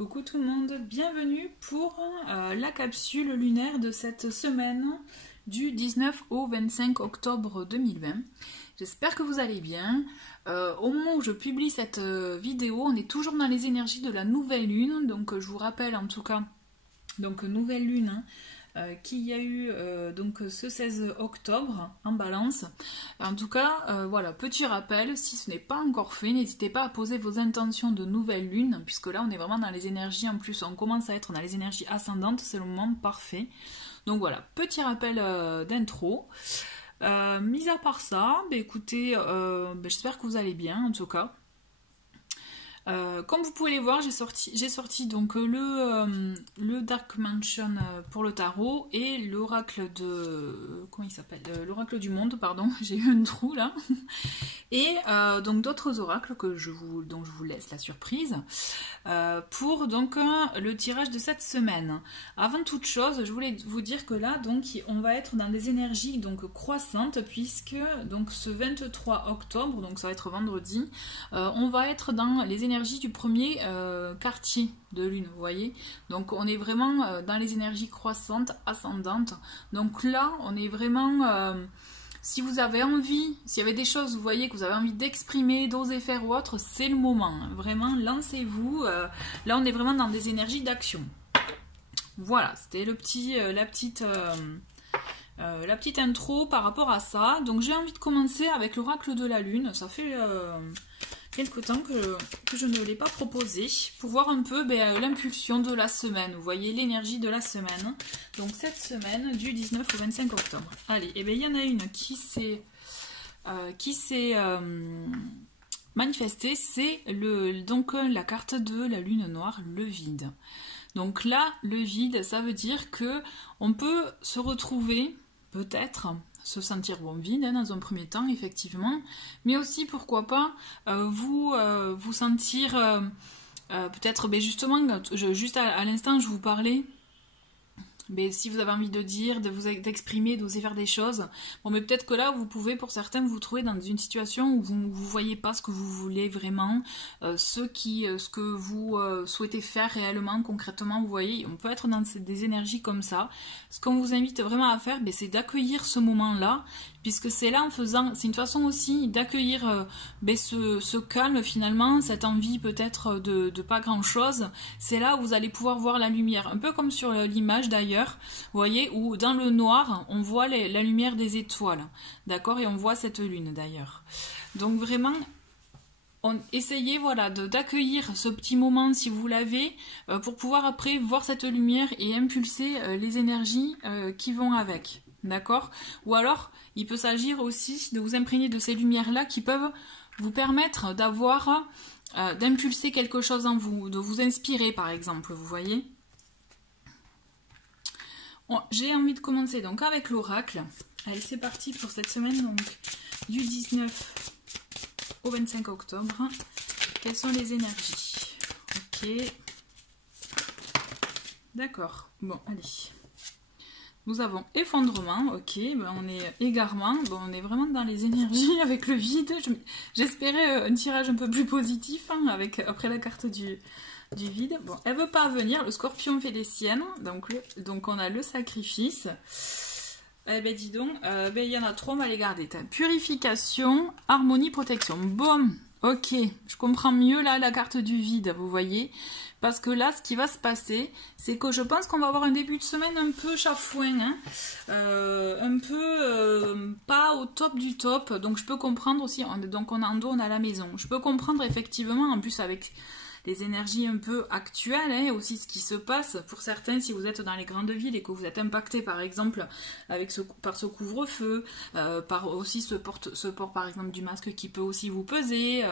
Coucou tout le monde, bienvenue pour la capsule lunaire de cette semaine du 19 au 25 octobre 2020. J'espère que vous allez bien. Au moment où je publie cette vidéo, on est toujours dans les énergies de la nouvelle lune, donc je vous rappelle en tout cas, donc nouvelle lune, qu'il y a eu donc ce 16 octobre en balance. En tout cas, voilà, petit rappel, si ce n'est pas encore fait, n'hésitez pas à poser vos intentions de nouvelle lune, puisque là on est vraiment dans les énergies, en plus on commence à être dans les énergies ascendantes, c'est le moment parfait. Donc voilà, petit rappel d'intro. Mis à part ça, écoutez, j'espère que vous allez bien en tout cas. Comme vous pouvez les voir, j'ai sorti donc le Dark Mansion pour le tarot et l'oracle de... comment il s'appelle, l'oracle du monde, pardon, j'ai eu un trou là. Et donc d'autres oracles dont je vous laisse la surprise pour donc le tirage de cette semaine. Avant toute chose, je voulais vous dire que là donc on va être dans des énergies donc croissantes, puisque donc ce 23 octobre, donc ça va être vendredi, on va être dans les énergies du premier quartier de lune, vous voyez. Donc on est vraiment dans les énergies croissantes, ascendantes. Donc là on est vraiment... si vous avez envie, s'il y avait des choses, vous voyez, que vous avez envie d'exprimer, d'oser faire ou autre, c'est le moment. Vraiment, lancez-vous. Là, on est vraiment dans des énergies d'action. Voilà, c'était la petite intro par rapport à ça. Donc, j'ai envie de commencer avec l'oracle de la lune. Ça fait quelque temps que je ne l'ai pas proposé, pour voir un peu l'impulsion de la semaine. Vous voyez, l'énergie de la semaine. Donc cette semaine du 19 au 25 octobre. Allez, il y en a une qui s'est manifestée, c'est donc la carte de la lune noire, le vide. Donc là, le vide, ça veut dire que on peut se retrouver, peut-être, se sentir vide dans un premier temps, effectivement, mais aussi, pourquoi pas, vous sentir, peut-être, justement, juste à l'instant, je vous parlais, si vous avez envie de dire, d'exprimer, d'oser faire des choses, bon, mais peut-être que là, vous pouvez, pour certains, vous trouver dans une situation où vous ne voyez pas ce que vous voulez vraiment, ce que vous souhaitez faire réellement, concrètement, vous voyez, on peut être dans des énergies comme ça. Ce qu'on vous invite vraiment à faire, c'est d'accueillir ce moment-là, puisque c'est là, c'est une façon aussi d'accueillir ce calme finalement, cette envie peut-être de pas grand-chose. C'est là où vous allez pouvoir voir la lumière, un peu comme sur l'image d'ailleurs, vous voyez, où dans le noir, on voit la lumière des étoiles, d'accord, et on voit cette lune d'ailleurs. Donc vraiment, essayez voilà, d'accueillir ce petit moment si vous l'avez, pour pouvoir après voir cette lumière et impulser les énergies qui vont avec. D'accord? Ou alors, il peut s'agir aussi de vous imprégner de ces lumières-là qui peuvent vous permettre d'impulser quelque chose en vous, de vous inspirer par exemple, vous voyez? Bon, j'ai envie de commencer donc avec l'oracle. Allez, c'est parti pour cette semaine, donc du 19 au 25 octobre. Quelles sont les énergies? Ok. D'accord. Bon, allez. Nous avons effondrement, ok, on est égarement, on est vraiment dans les énergies avec le vide. J'espérais un tirage un peu plus positif après la carte du vide. Bon, elle veut pas venir, le scorpion fait des siennes, donc on a le sacrifice. Dis donc, il y en a trois, on va les garder. Purification, harmonie, protection. Bon, ok, je comprends mieux là la carte du vide, vous voyez. Parce que là, ce qui va se passer, c'est que je pense qu'on va avoir un début de semaine un peu chafouin, un peu pas au top du top. Donc je peux comprendre aussi, donc on a la maison. Je peux comprendre effectivement, en plus avec les énergies un peu actuelles, aussi ce qui se passe. Pour certains, si vous êtes dans les grandes villes et que vous êtes impacté par exemple par ce couvre-feu, par aussi ce port par exemple du masque qui peut aussi vous peser,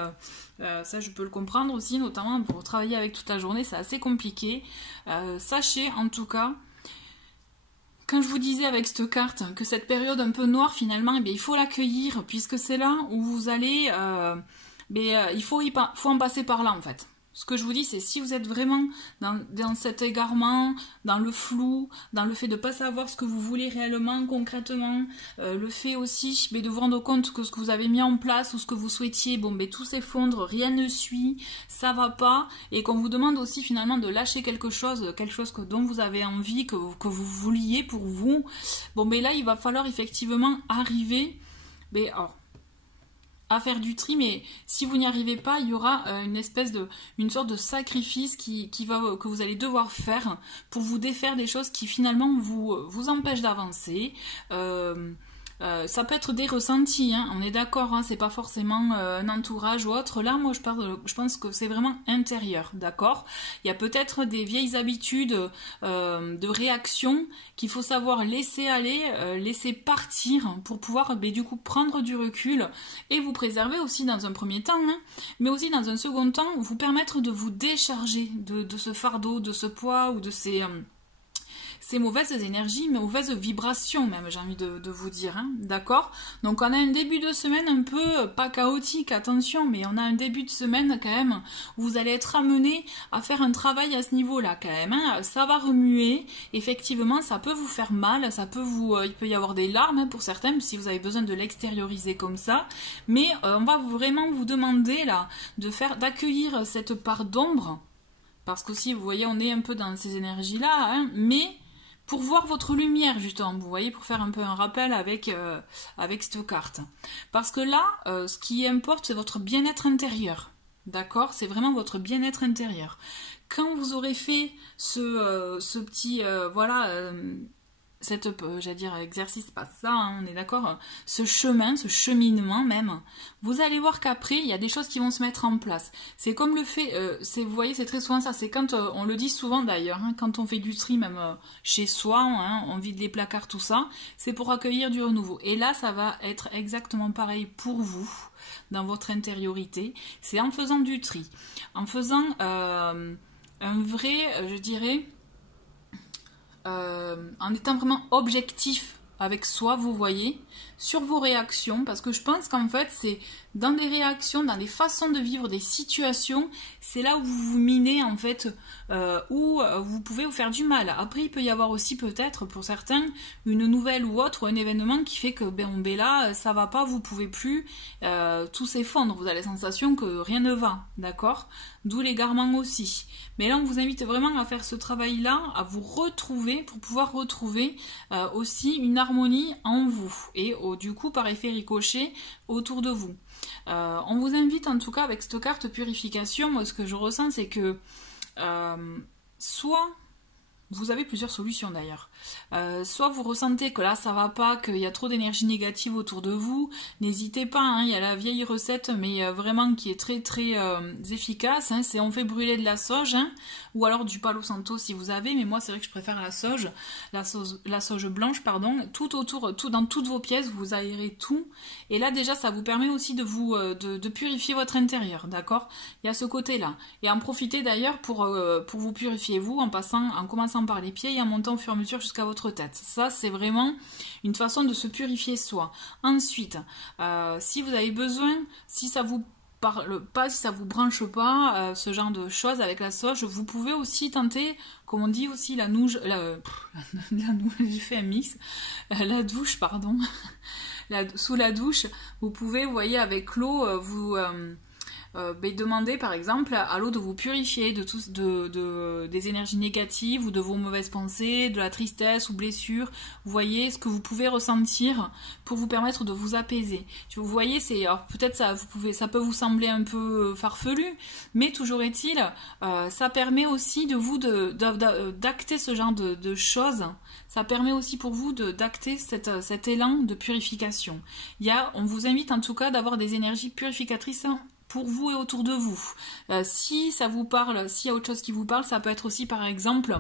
ça je peux le comprendre aussi, notamment pour travailler avec toute la journée, c'est assez compliqué. Sachez en tout cas, quand je vous disais avec cette carte que cette période un peu noire finalement, il faut l'accueillir, puisque c'est là où vous allez, il faut en passer par là en fait. ce que je vous dis, c'est si vous êtes vraiment dans cet égarement, dans le flou, dans le fait de ne pas savoir ce que vous voulez réellement, concrètement, le fait aussi de vous rendre compte que ce que vous avez mis en place ou ce que vous souhaitiez, bon, tout s'effondre, rien ne suit, ça va pas, et qu'on vous demande aussi finalement de lâcher quelque chose dont vous avez envie, que vous vouliez pour vous, bon, là, il va falloir effectivement arriver, à faire du tri, mais si vous n'y arrivez pas, il y aura une sorte de sacrifice que vous allez devoir faire pour vous défaire des choses qui finalement vous empêchent d'avancer. Ça peut être des ressentis, hein, on est d'accord, hein, c'est pas forcément un entourage ou autre. Là, moi, je pense que c'est vraiment intérieur, d'accord. Il y a peut-être des vieilles habitudes de réaction qu'il faut savoir laisser aller, laisser partir pour pouvoir, du coup, prendre du recul et vous préserver aussi dans un premier temps, hein, mais aussi dans un second temps, vous permettre de vous décharger de ce fardeau, de ce poids ou de ces mauvaises énergies, mauvaises vibrations même, j'ai envie de vous dire, hein, d'accord. Donc on a un début de semaine un peu, pas chaotique, attention, mais on a un début de semaine quand même, où vous allez être amené à faire un travail à ce niveau-là quand même, hein. Ça va remuer, effectivement, ça peut vous faire mal, il peut y avoir des larmes, hein, pour certains, si vous avez besoin de l'extérioriser comme ça, mais on va vraiment vous demander là, d'accueillir cette part d'ombre, parce qu'aussi, vous voyez, on est un peu dans ces énergies-là, hein, mais pour voir votre lumière, justement, vous voyez, pour faire un peu un rappel avec cette carte. Parce que là, ce qui importe, c'est votre bien-être intérieur. D'accord? C'est vraiment votre bien-être intérieur. Quand vous aurez fait ce petit, j'allais dire exercice, pas ça, hein, on est d'accord, ce cheminement même, vous allez voir qu'après, il y a des choses qui vont se mettre en place. C'est comme le fait, vous voyez, c'est très souvent ça, c'est quand, on le dit souvent d'ailleurs, hein, quand on fait du tri, même chez soi, hein, on vide les placards, tout ça, c'est pour accueillir du renouveau. Et là, ça va être exactement pareil pour vous, dans votre intériorité, c'est en faisant du tri, en faisant un vrai, je dirais, en étant vraiment objectif avec soi, vous voyez, sur vos réactions, parce que je pense qu'en fait, c'est dans des réactions, dans des façons de vivre, des situations, c'est là où vous vous minez, en fait, où vous pouvez vous faire du mal. Après, il peut y avoir aussi, peut-être, pour certains, une nouvelle ou autre, ou un événement qui fait que, là, ça va pas, vous pouvez plus, tout s'effondre, vous avez la sensation que rien ne va, d'accord? D'où l'égarement aussi. Mais là, on vous invite vraiment à faire ce travail-là, à vous retrouver, pour pouvoir retrouver aussi une harmonie en vous, et du coup, par effet ricochet, autour de vous. On vous invite, en tout cas, avec cette carte purification, moi, ce que je ressens, c'est que soit vous avez plusieurs solutions d'ailleurs. Soit vous ressentez que là ça va pas, qu'il y a trop d'énergie négative autour de vous, n'hésitez pas, hein, il y a la vieille recette mais vraiment qui est très très efficace, hein, c'est on fait brûler de la sauge, hein, ou alors du palo santo si vous avez, mais moi c'est vrai que je préfère la sauge blanche, pardon, tout autour, dans toutes vos pièces, vous aérez tout, et là déjà ça vous permet aussi de purifier votre intérieur, d'accord? Il y a ce côté là, et en profitez d'ailleurs pour vous purifier vous, en commençant par les pieds et en montant au fur et à mesure jusqu'à votre tête. Ça, c'est vraiment une façon de se purifier soi. Ensuite, si vous avez besoin, si ça vous parle pas, si ça vous branche pas, ce genre de choses avec la sauge, vous pouvez aussi tenter, comme on dit aussi, la nouge, j'ai fait un mix, la douche, pardon, sous la douche, vous pouvez, vous voyez, avec l'eau, demandez par exemple à l'eau de vous purifier des énergies négatives ou de vos mauvaises pensées, de la tristesse ou blessures. Vous voyez ce que vous pouvez ressentir pour vous permettre de vous apaiser. Vous voyez, peut-être ça peut vous sembler un peu farfelu, mais toujours est-il, ça permet aussi d'acter ce genre de choses. Ça permet aussi pour vous d'acter cet élan de purification. On vous invite en tout cas d'avoir des énergies purificatrices pour vous et autour de vous. Si ça vous parle, s'il y a autre chose qui vous parle, ça peut être aussi par exemple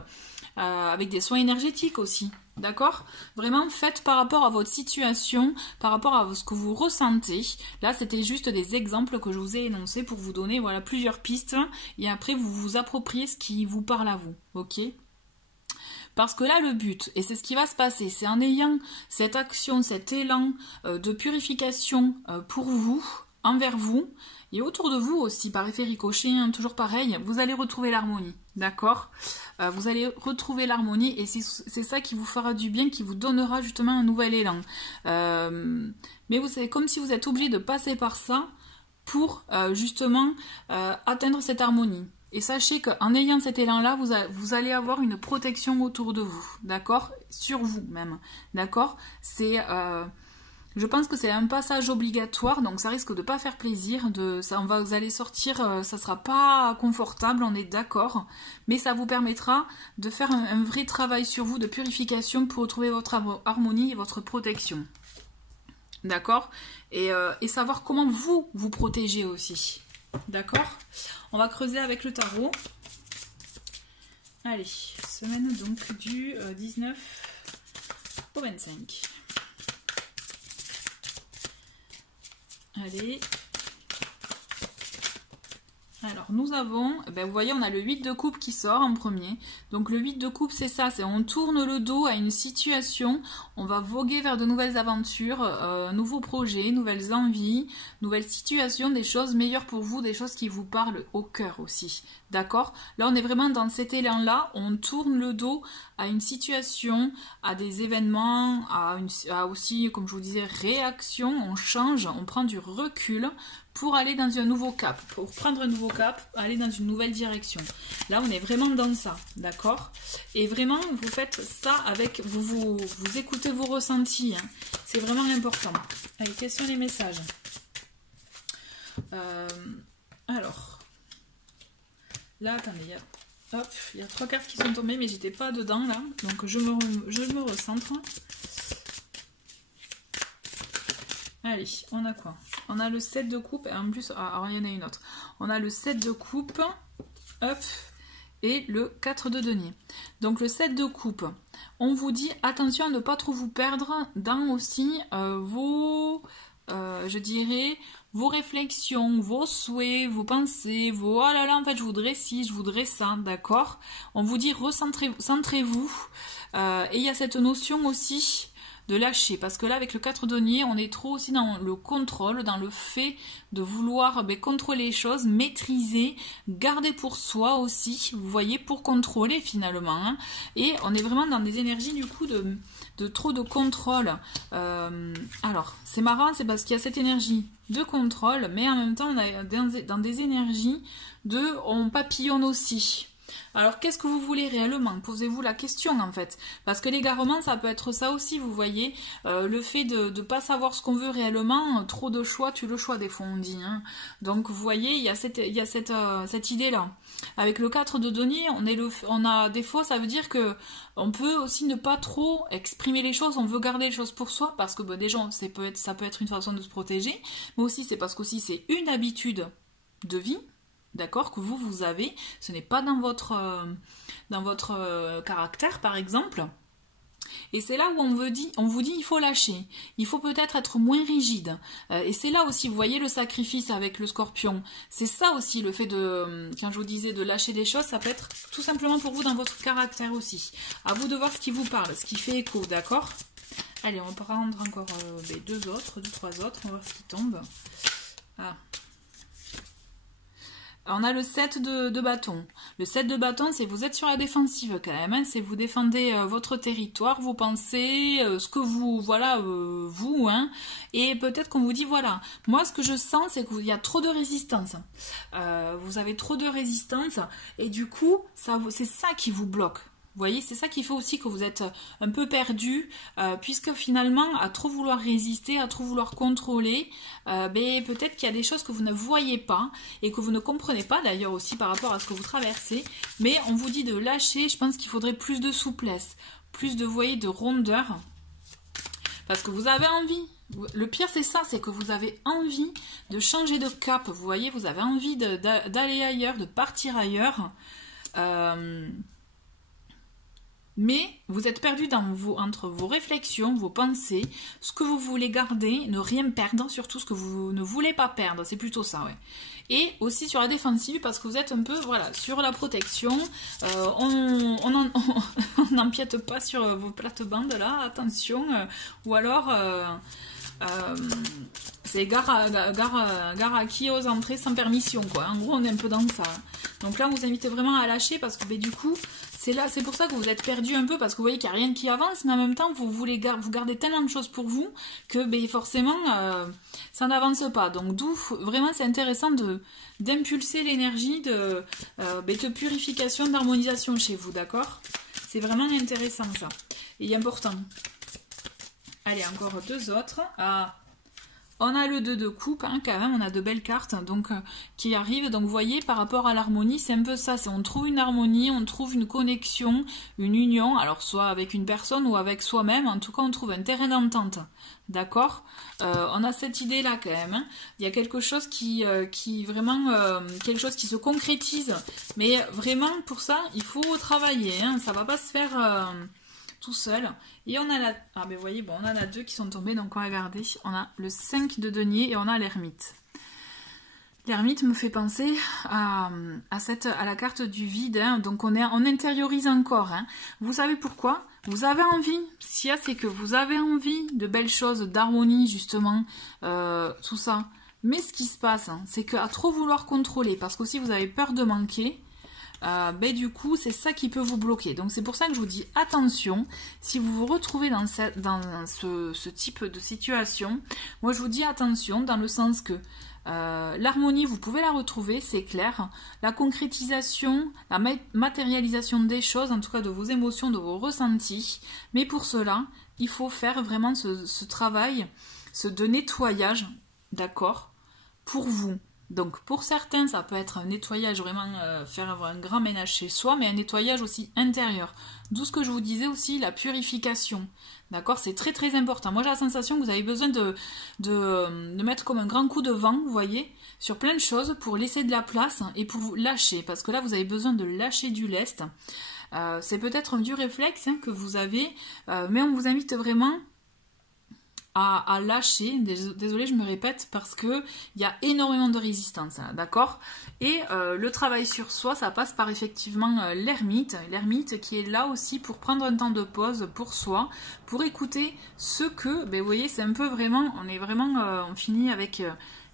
avec des soins énergétiques aussi. D'accord? Vraiment faites par rapport à votre situation, par rapport à ce que vous ressentez. Là, c'était juste des exemples que je vous ai énoncés pour vous donner plusieurs pistes. Et après, vous vous appropriez ce qui vous parle à vous. Ok? Parce que là, le but, et c'est ce qui va se passer, c'est en ayant cette action, cet élan de purification pour vous, envers vous et autour de vous aussi, par effet ricochet, hein, toujours pareil, vous allez retrouver l'harmonie, d'accord? Vous allez retrouver l'harmonie et c'est ça qui vous fera du bien, qui vous donnera justement un nouvel élan. Mais c'est comme si vous êtes obligé de passer par ça pour justement atteindre cette harmonie. Et sachez qu'en ayant cet élan-là, vous allez avoir une protection autour de vous, d'accord? Sur vous même, d'accord? Je pense que c'est un passage obligatoire, donc ça risque de pas faire plaisir. Vous allez sortir, ça sera pas confortable, on est d'accord, mais ça vous permettra de faire un vrai travail sur vous de purification pour retrouver votre harmonie et votre protection, d'accord, et savoir comment vous protégez aussi, d'accord. On va creuser avec le tarot. Allez, semaine donc du 19 au 25. Allez. Alors, nous avons, vous voyez, on a le 8 de coupe qui sort en premier. Donc, le 8 de coupe, c'est ça, c'est on tourne le dos à une situation, on va voguer vers de nouvelles aventures, nouveaux projets, nouvelles envies, nouvelles situations, des choses meilleures pour vous, des choses qui vous parlent au cœur aussi. D'accord? Là, on est vraiment dans cet élan-là, on tourne le dos à une situation, à des événements, à aussi, comme je vous disais, réaction, on change, on prend du recul pour aller dans un nouveau cap, pour prendre un nouveau cap, aller dans une nouvelle direction. Là, on est vraiment dans ça, d'accord? Et vraiment, vous faites ça avec, vous écoutez vos ressentis, hein. C'est vraiment important. Allez, quels sont les messages? Alors, là, attendez, il y a 3 cartes qui sont tombées, mais j'étais pas dedans, là, donc je me recentre. Allez, on a quoi? On a le 7 de coupe, et en plus, alors il y en a une autre. On a le 7 de coupe, hop, et le 4 de denier. Donc le 7 de coupe, on vous dit attention à ne pas trop vous perdre dans aussi je dirais, vos réflexions, vos souhaits, vos pensées, vos oh là là, en fait je voudrais ci, je voudrais ça, d'accord? On vous dit centrez-vous, et il y a cette notion aussi de lâcher, parce que là avec le 4 denier on est trop aussi dans le contrôle, dans le fait de vouloir contrôler les choses, maîtriser, garder pour soi aussi, vous voyez, pour contrôler finalement, hein. Et on est vraiment dans des énergies du coup de trop de contrôle. Alors c'est marrant, c'est parce qu'il y a cette énergie de contrôle, mais en même temps on est dans des énergies on papillonne aussi. Alors, qu'est-ce que vous voulez réellement? Posez-vous la question, en fait. Parce que l'égarement, ça peut être ça aussi, vous voyez. Le fait de ne pas savoir ce qu'on veut réellement, trop de choix, tue le choix, des fois, on dit, hein. Donc, vous voyez, il y a cette idée-là. Avec le 4 de denier, on a des fois, ça veut dire que on peut aussi ne pas trop exprimer les choses, on veut garder les choses pour soi, parce que déjà, ça peut être une façon de se protéger, mais aussi, c'est parce que c'est une habitude de vie, d'accord, que vous avez, ce n'est pas dans votre caractère par exemple, et c'est là où on vous dit il faut lâcher, il faut peut-être être moins rigide, et c'est là aussi, vous voyez le sacrifice avec le scorpion, c'est ça aussi le fait de, quand je vous disais de lâcher des choses, ça peut être tout simplement pour vous dans votre caractère aussi, à vous de voir ce qui vous parle, ce qui fait écho, d'accord? Allez, on va prendre encore 2, 3 autres, on va voir ce qui tombe. On a le 7 de bâton. Le 7 de bâton, c'est vous êtes sur la défensive quand même, hein, c'est vous défendez votre territoire, vos pensées, ce que vous, voilà, vous, hein, et peut-être qu'on vous dit, voilà, moi ce que je sens, c'est qu'il y a trop de résistance. Vous avez trop de résistance, et du coup, c'est ça qui vous bloque. Vous voyez, c'est ça qui fait aussi que vous êtes un peu perdu, puisque finalement, à trop vouloir résister, à trop vouloir contrôler, peut-être qu'il y a des choses que vous ne voyez pas et que vous ne comprenez pas d'ailleurs aussi par rapport à ce que vous traversez. Mais on vous dit de lâcher, je pense qu'il faudrait plus de souplesse, plus de, vous voyez, de rondeur, parce que vous avez envie. Le pire, c'est ça, c'est que vous avez envie de changer de cap. Vous voyez, vous avez envie d'aller ailleurs, de partir ailleurs. Mais vous êtes perdu entre vos réflexions, vos pensées, ce que vous voulez garder, ne rien perdre, surtout ce que vous ne voulez pas perdre, c'est plutôt ça, ouais. Et aussi sur la défensive, parce que vous êtes un peu, voilà, sur la protection, on n'empiète pas sur vos plates-bandes là, attention, ou alors c'est gare à qui ose entrer sans permission, quoi. En gros, on est un peu dans ça. Donc là, on vous invite vraiment à lâcher parce que du coup, c'est pour ça que vous êtes perdu un peu parce que vous voyez qu'il n'y a rien qui avance, mais en même temps, vous gardez tellement de choses pour vous que forcément, ça n'avance pas. Donc d'où, vraiment, c'est intéressant d'impulser l'énergie de purification, d'harmonisation chez vous, d'accord? C'est vraiment intéressant, ça. Et important. Allez, encore 2 autres. On a le 2 de coupe, hein, quand même, on a de belles cartes donc qui arrivent. Donc vous voyez, par rapport à l'harmonie, c'est un peu ça. On trouve une harmonie, on trouve une connexion, une union, alors soit avec une personne ou avec soi-même. En tout cas, on trouve un terrain d'entente. D'accord, on a cette idée-là quand même. Hein. Il y a quelque chose qui vraiment, quelque chose qui se concrétise. Mais vraiment, pour ça, il faut travailler. Hein. Ça va pas se faire... tout seul. Et on a vous voyez, bon, on en a 2 qui sont tombés, donc on va regarder. On a le 5 de denier et on a l'ermite. L'ermite me fait penser à la carte du vide, hein. Donc on intériorise encore. Hein. Vous savez pourquoi? Vous avez envie, ce qu'il y a, c'est que vous avez envie de belles choses, d'harmonie justement, tout ça. Mais ce qui se passe, hein, c'est qu'à trop vouloir contrôler, parce qu'aussi vous avez peur de manquer, du coup c'est ça qui peut vous bloquer. Donc c'est pour ça que je vous dis attention, si vous vous retrouvez dans ce type de situation, moi je vous dis attention dans le sens que l'harmonie vous pouvez la retrouver, c'est clair, la concrétisation, la matérialisation des choses, en tout cas de vos émotions, de vos ressentis, mais pour cela il faut faire vraiment ce travail de nettoyage, d'accord, pour vous. Donc pour certains, ça peut être un nettoyage, vraiment faire un grand ménage chez soi, mais un nettoyage aussi intérieur. D'où ce que je vous disais aussi, la purification. D'accord, c'est très très important. Moi j'ai la sensation que vous avez besoin de mettre comme un grand coup de vent, vous voyez, sur plein de choses pour laisser de la place et pour vous lâcher. Parce que là vous avez besoin de lâcher du lest. C'est peut-être un vieux réflexe hein, que vous avez, mais on vous invite vraiment... à lâcher, désolée je me répète parce que il y a énormément de résistance, d'accord. Et le travail sur soi, ça passe par effectivement l'ermite qui est là aussi pour prendre un temps de pause pour soi, pour écouter ce que, vous voyez, c'est un peu vraiment, on finit avec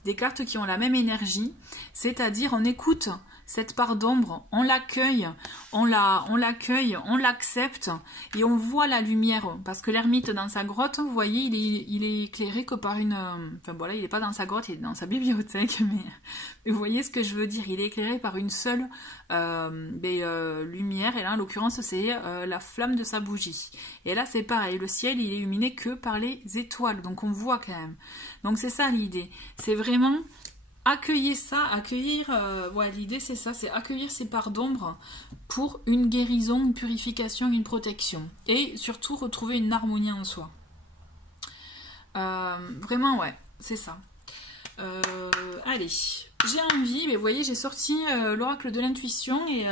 des cartes qui ont la même énergie, c'est-à-dire on écoute cette part d'ombre, on l'accueille, on l'accepte et on voit la lumière. Parce que l'ermite dans sa grotte, vous voyez, il est éclairé que par une... Enfin voilà, il n'est pas dans sa grotte, il est dans sa bibliothèque, mais vous voyez ce que je veux dire, il est éclairé par une seule lumière, et là en l'occurrence c'est la flamme de sa bougie. Et là c'est pareil, le ciel il est illuminé que par les étoiles, donc on voit quand même. Donc c'est ça l'idée, c'est vraiment... accueillir ça, l'idée c'est ça, c'est accueillir ces parts d'ombre pour une guérison, une purification, une protection. Et surtout retrouver une harmonie en soi. Vraiment, ouais, c'est ça. Allez, j'ai envie, mais vous voyez, j'ai sorti l'oracle de l'intuition et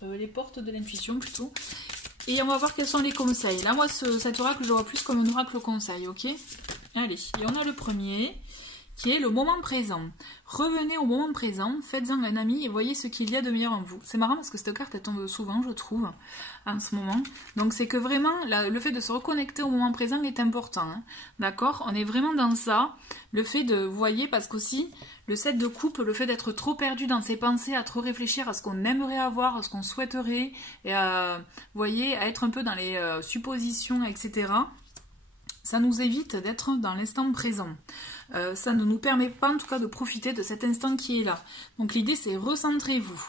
les portes de l'intuition plutôt. Et on va voir quels sont les conseils. Là, moi, cet oracle, je le vois plus comme un oracle conseil, ok? Allez, et on a le premier... qui est le moment présent. Revenez au moment présent, faites-en un ami et voyez ce qu'il y a de meilleur en vous. C'est marrant parce que cette carte elle tombe souvent, je trouve, en ce moment. Donc c'est que vraiment, le fait de se reconnecter au moment présent est important. Hein. D'accord? On est vraiment dans ça. Le fait de, vous voyez, parce qu'aussi, le 7 de coupe, le fait d'être trop perdu dans ses pensées, à trop réfléchir à ce qu'on aimerait avoir, à ce qu'on souhaiterait, et à, vous voyez, à être un peu dans les suppositions, etc., ça nous évite d'être dans l'instant présent. Ça ne nous permet pas en tout cas de profiter de cet instant qui est là. Donc l'idée c'est recentrez-vous.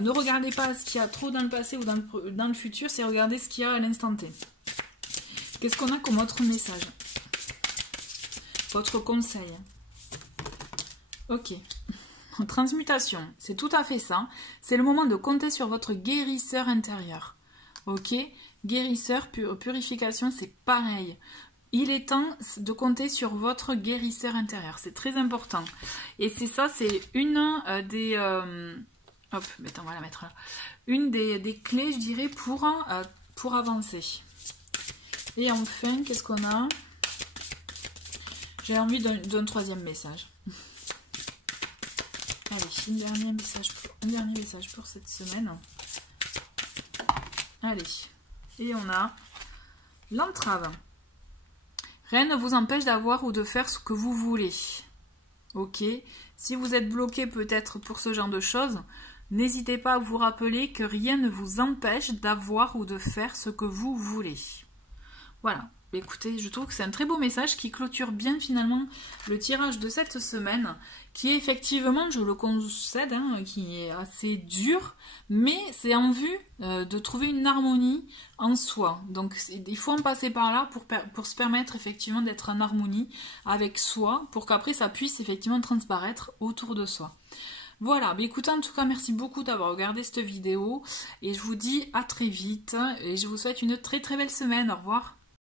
Ne regardez pas ce qu'il y a trop dans le passé ou dans le futur, c'est regarder ce qu'il y a à l'instant T. Qu'est-ce qu'on a comme autre message? Votre conseil. Ok. Transmutation, c'est tout à fait ça. C'est le moment de compter sur votre guérisseur intérieur. Ok? Guérisseur, purification, c'est pareil. Il est temps de compter sur votre guérisseur intérieur. C'est très important. Et c'est ça, c'est une des... hop, attends, on va la mettre là. Une des clés, je dirais, pour avancer. Et enfin, qu'est-ce qu'on a? J'ai envie d'un troisième message. Allez, un dernier message pour cette semaine. Allez. Et on a l'entrave. Rien ne vous empêche d'avoir ou de faire ce que vous voulez. Ok? Si vous êtes bloqué peut-être pour ce genre de choses, n'hésitez pas à vous rappeler que rien ne vous empêche d'avoir ou de faire ce que vous voulez. Voilà. Écoutez, je trouve que c'est un très beau message qui clôture bien finalement le tirage de cette semaine, qui est effectivement, je le concède, hein, qui est assez dur, mais c'est en vue de trouver une harmonie en soi. Donc il faut en passer par là pour se permettre effectivement d'être en harmonie avec soi, pour qu'après ça puisse effectivement transparaître autour de soi. Voilà, mais écoutez, en tout cas, merci beaucoup d'avoir regardé cette vidéo, et je vous dis à très vite, et je vous souhaite une très très belle semaine. Au revoir.